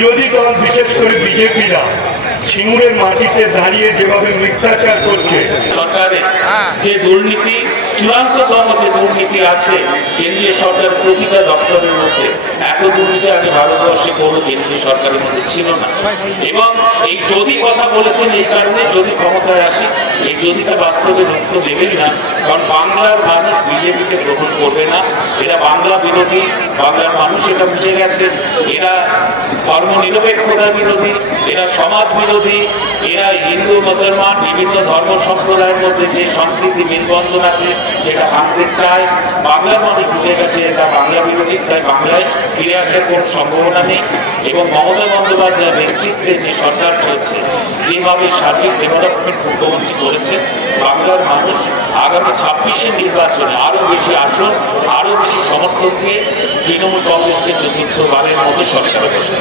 বিরোধী দল বিশেষ করে বিজেপিরা সিঙ্গুরের মাটিতে দাঁড়িয়ে যেভাবে মিথ্যাচার করছে, সরকারের যে দুর্নীতি, চূড়ান্ততম যে দুর্নীতি আছে কেন্দ্রীয় সরকার প্রতিটা দপ্তরের মধ্যে, এত দুর্নীতি আগে ভারতবর্ষে কোনো কেন্দ্রীয় সরকারের মধ্যে ছিল না। এবং এই যদি কথা বলেছেন এই কারণে, যদি ক্ষমতায় আসি, এই যদিটা বাস্তবে রুখতে দেবেন না, কারণ বাংলার মানুষ বিজেপিকে গ্রহণ করবে না। এরা বাংলা বিরোধী, বাংলার মানুষ এটা বুঝে গেছে। এরা ধর্মনিরপেক্ষতা বিরোধী, এরা সমাজ বিরোধী, এরা হিন্দু মুসলমান বিভিন্ন ধর্ম সম্প্রদায়ের মধ্যে যে সম্প্রীতি মেলবন্ধন আছে সেটা ভাঙতে চায়। বাংলার মানুষ বুঝে গেছে এটা বাংলা বিরোধী, তাই বাংলায় ফিরে আসার কোনো সম্ভাবনা নেই। এবং মমতা বন্দ্যোপাধ্যায়ের নেতৃত্বে যে সরকার চলছে, যেভাবে সার্বিক ডেভেলপমেন্ট মুখ্যমন্ত্রী করেছে, বাংলার মানুষ আগামী 26-এর নির্বাচনে আরো বেশি আসন, আরো বেশি সমর্থন দিয়ে তৃণমূল কংগ্রেসকে চতুর্থবারের মতো সরকারে বসে।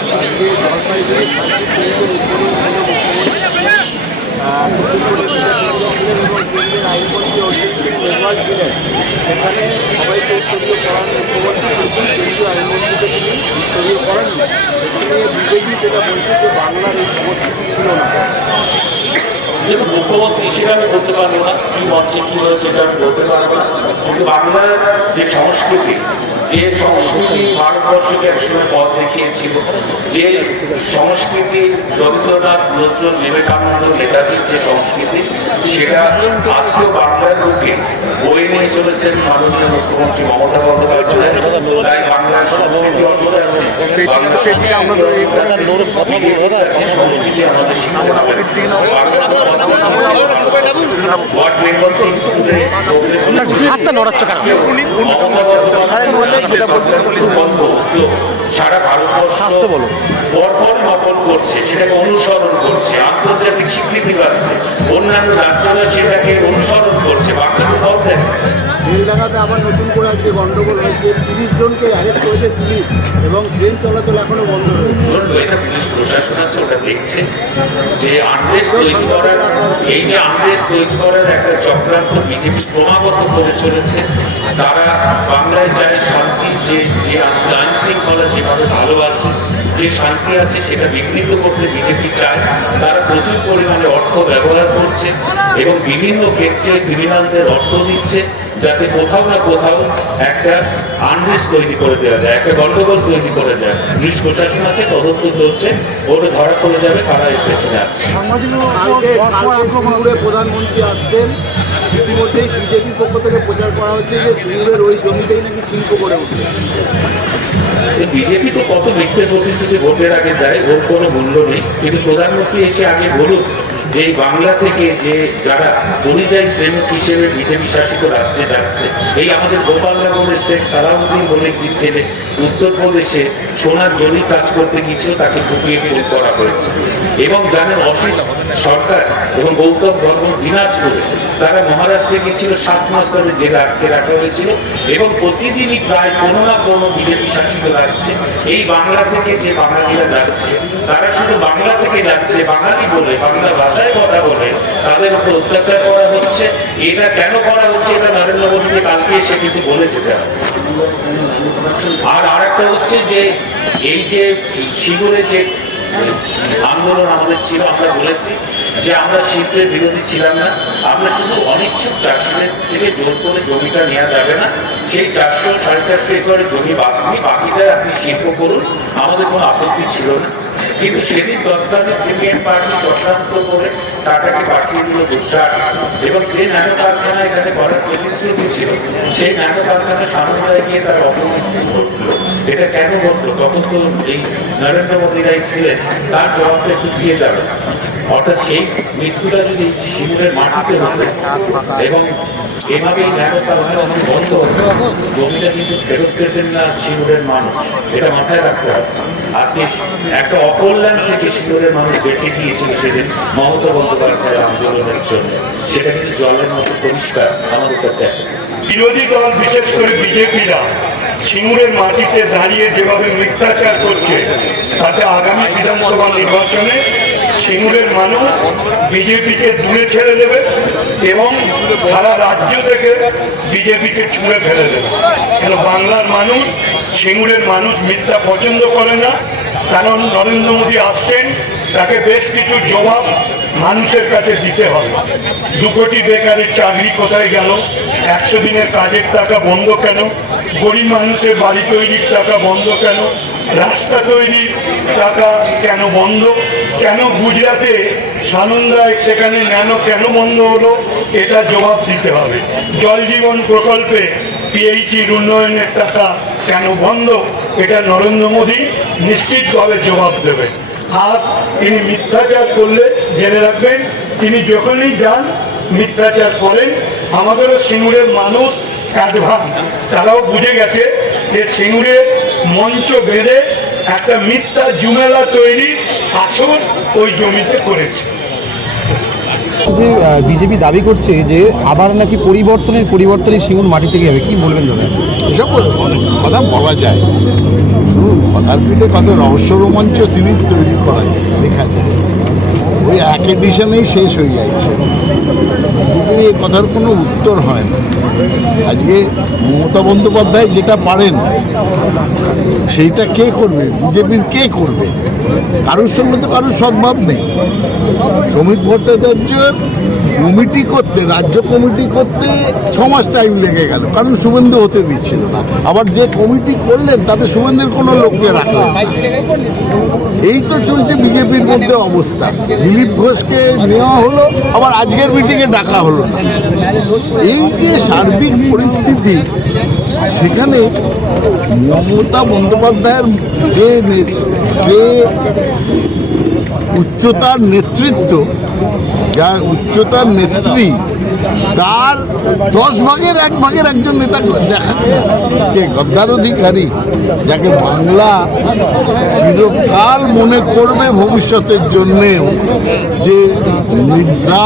সেখানে সবাইকে উত্তরীয় করার মুখ্যমন্ত্রী কেন্দ্রীয় আইনমন্ত্রীকে তিনি উত্তরীয় করাননি। এখানে বিজেপি যেটা বলছে যে বাংলার এই সংস্কৃতি ছিল না। মুখ্যমন্ত্রী হিসেবে আমি বলতে পারবো না, কি মঞ্চে কি হয়েছে সেটা আমি বলতে পারবো না, কিন্তু বাংলার যে সংস্কৃতি, যে সংস্কৃতি ভারতবর্ষকে একসময় পথ দেখিয়েছিল, যে সংস্কৃতি রবীন্দ্রনাথ, নজরুল, বিবেকানন্দ, নেতাজির যে সংস্কৃতি, সেটা আজকেও বাংলার লোকে বয়ে নিয়ে চলেছেন মাননীয় মুখ্যমন্ত্রী মমতা বন্দ্যোপাধ্যায়। তাই বাংলার সংস্কৃতি অটুট আছে, বাংলার সংস্কৃতি আমাদের শিখতে হবে। সারা ভারতবর্ষ পরপর নকল করছে, সেটাকে অনুসরণ করছে, আন্তর্জাতিক স্বীকৃতি পাচ্ছে, অন্যান্য রাজ্যরা সেটাকে অনুসরণ করছে, বাংলা তো বল দেয়। বেলডাঙ্গাতে আবার নতুন করে আজকে গন্ডগোল হয়েছে, 30 জনকে অ্যারেস্ট করেছে পুলিশ এবং ট্রেন চলাচল এখনো বন্ধ রয়েছে। এটা পুলিশ প্রশাসন আছে, ওটা দেখছে যে আনরেস্ট তৈরি করার, এই যে আনরেস্ট তৈরি করার একটা চক্রান্ত বিজেপি ক্রমাগত করে চলেছে। তারা বাংলায় চায় শান্তি, যে আইন শৃঙ্খলা যেভাবে ভালো আছে, যে শান্তি আছে সেটা বিঘ্নিত করতে বিজেপি চায়। তারা প্রচুর পরিমাণে অর্থ ব্যবহার করছে এবং বিভিন্ন ক্ষেত্রে ক্রিমিনালদের অর্থ দিচ্ছে, যাতে কোথাও না কোথাও একটা আনরেস্ট তৈরি করে দেওয়া যায়, একটা গন্ডগোল তৈরি করে যায়। পুলিশ প্রশাসন আছে, তদন্ত চলছে, ওটা ধরা পড়ে যাবে কারা এর পেছনে আছে। সিঙ্গুরে প্রধানমন্ত্রী আসছেন, ইতিমধ্যেই বিজেপির পক্ষ থেকে প্রচার করা হচ্ছে যে সিঙ্গুরের ওই জমিতেই নাকি শিল্প গড়ে উঠবে। বিজেপি তো কত মিথ্যে প্রতিশ্রুতি ভোটের আগে দেয়, ওর কোনো মূল্য নেই। কিন্তু প্রধানমন্ত্রী এসে আগে বলুক যে এই বাংলা থেকে যে যারা পরিযায়ী শ্রমিক হিসেবে বিজেপি শাসিত রাজ্যে যাচ্ছে, এই আমাদের গোপালনগরের শেখ সালাউদ্দিন বলে একটি ছেলে উত্তরপ্রদেশে সোনার জমি কাজ করতে গিয়েছিল, তাকে কুপিয়ে খুন করা হয়েছে। এবং জানেন অসিত সরকার এবং গৌতম ধর্ম দিনাজপুরে তারা মহারাষ্ট্রে গিয়েছিল, 7 মাস তাদের জেলে আটকে রাখা হয়েছিল। এবং প্রতিদিনই প্রায় কোনো না কোনো বিজেপি শাসিত রাজ্যে এই বাংলা থেকে যে বাঙালিরা যাচ্ছে, তারা শুধু বাংলা থেকে যাচ্ছে, বাঙালি বলে, বাংলা ভাষায় কথা বলে তাদের উপর অত্যাচার করা হচ্ছে। এটা কেন করা হচ্ছে এটা নরেন্দ্র মোদীকে কালকে এসে কিন্তু বলে যেতে হবে। আর আরেকটা হচ্ছে যে এই যে সিঙ্গুরে যে আন্দোলন আমাদের ছিল, আমরা বলেছি যে আমরা শিল্পের বিরোধী ছিলাম না, আমরা শুধু অনিচ্ছুক চাষিদের থেকে জোর করে জমিটা নেওয়া যাবে না, সেই 400-450 একরের জমি বাকিটা আপনি শিল্প করুন, আমাদের কোনো আপত্তি ছিল না। কিন্তু সেদিন তৎকালীন সিপিএম পার্টি চক্রান্ত করে টাটাকে পাঠিয়ে দিল গুজরাট, এবং যে ন্যানো কারখানা এখানে করার প্রতিশ্রুতি ছিল, সেই ন্যানো কারখানা সামনে গিয়ে তারা অপমৃত্যু ঘটলো। এটা কেন ঘটলো? তখন তো এই নরেন্দ্র মোদীরাই ছিলেন, তার জবাবটা একটু দিয়ে যাবে। অর্থাৎ সেই মৃত্যুটা যদি সিঙ্গুরের মাটিতে হতো এবং এভাবেই ন্যানো কারখানা বন্ধ হতো, জমিটা কিন্তু ফেরত পেতেন না সিঙ্গুরের মানুষ, এটা মাথায় রাখতে হবে। আজকে একটা অকল্যাণ থেকে সিঙ্গুরের মানুষ বেঁচে গিয়েছিল সেদিন মমতা বন্দ্যোপাধ্যায়ের আন্দোলনের জন্য, সেটা কিন্তু জলের মতো পরিষ্কার আমাদের কাছে। বিরোধী দল বিশেষ করে বিজেপিরা সিঙ্গুরের মাটিতে দাঁড়িয়ে যেভাবে মিথ্যাচার করছে, তাতে আগামী বিধানসভা নির্বাচনে সিঙ্গুরের মানুষ বিজেপিকে দূরে ছেড়ে দেবে এবং সারা রাজ্য থেকে বিজেপিকে ছুঁড়ে ফেলে দেবে। কেন বাংলার মানুষ, সিঙ্গুরের মানুষ মিথ্যা পছন্দ করে না। কারণ নরেন্দ্র মোদী আসছেন, তাকে বেশ কিছু জবাব মানুষের কাছে দিতে হবে। 2 কোটি বেকারের চাকরি কোথায় গেল? 100 দিনের কাজের টাকা বন্ধ কেন? গরিব মানুষের বাড়ি তৈরির টাকা বন্ধ কেন? রাস্তা তৈরির টাকা কেন বন্ধ? কেন গুজরাটে সানন্দায় সেখানে ন্যানো কেন বন্ধ হলো? এটা জবাব দিতে হবে। জল জীবন প্রকল্পে পিএইচির উন্নয়নের টাকা কেন বন্ধ? এটা নরেন্দ্র মোদী নিশ্চিতভাবে জবাব দেবেন। আর তিনি মিথ্যাচার করলে জেনে রাখবেন, তিনি যখনই যান মিথ্যাচার করেন। আমাদেরও সিঙ্গুরের মানুষ অ্যাডভান্স, তারাও বুঝে গেছে যে সিঙ্গুরের মঞ্চ বেঁধে একটা মিথ্যা জুমেলা তৈরি আসল ওই জমিতে করেছে। যে বিজেপি দাবি করছে যে আবার নাকি পরিবর্তনই সিঙ্গুর মাটি থেকে হবে, কি বলবেন দাদা? এসব অনেক কথা বলা যায়, কথার পিঠে কত রহস্য রোমাঞ্চ সিরিজ তৈরি করা যায়, লেখা যায়, ওই এক এডিশনেই শেষ হয়ে যাচ্ছে। এই কথার কোনো উত্তর হয় না। আজকে মমতা বন্দ্যোপাধ্যায় যেটা পারেন সেইটা কে করবে? বিজেপির কে করবে? কারোর সঙ্গে তো কারোর সদ্ভাব নেই। সমীর ভট্টাচার্যের কমিটি করতে, রাজ্য কমিটি করতে 6 মাস টাইম লেগে গেল, কারণ শুভেন্দু হতে দিচ্ছিল না। আবার যে কমিটি করলেন তাতে শুভেন্দুর কোনো লোককে রাখলেন না। এই তো চলছে বিজেপির মধ্যে অবস্থা। দিলীপ ঘোষকে নেওয়া হলো, আবার আজকের মিটিংয়ে ডাকা হলো না। এই যে সার্বিক পরিস্থিতি, সেখানে মমতা বন্দ্যোপাধ্যায়ের যে উচ্চতার নেতৃত্ব, যার উচ্চতার নেত্রী, তার 10 ভাগের 1 ভাগের একজন নেতা দেখা কে? গদ্দার অধিকারী, যাকে বাংলা চিরকাল মনে করবে ভবিষ্যতের জন্যেও, যে মির্জা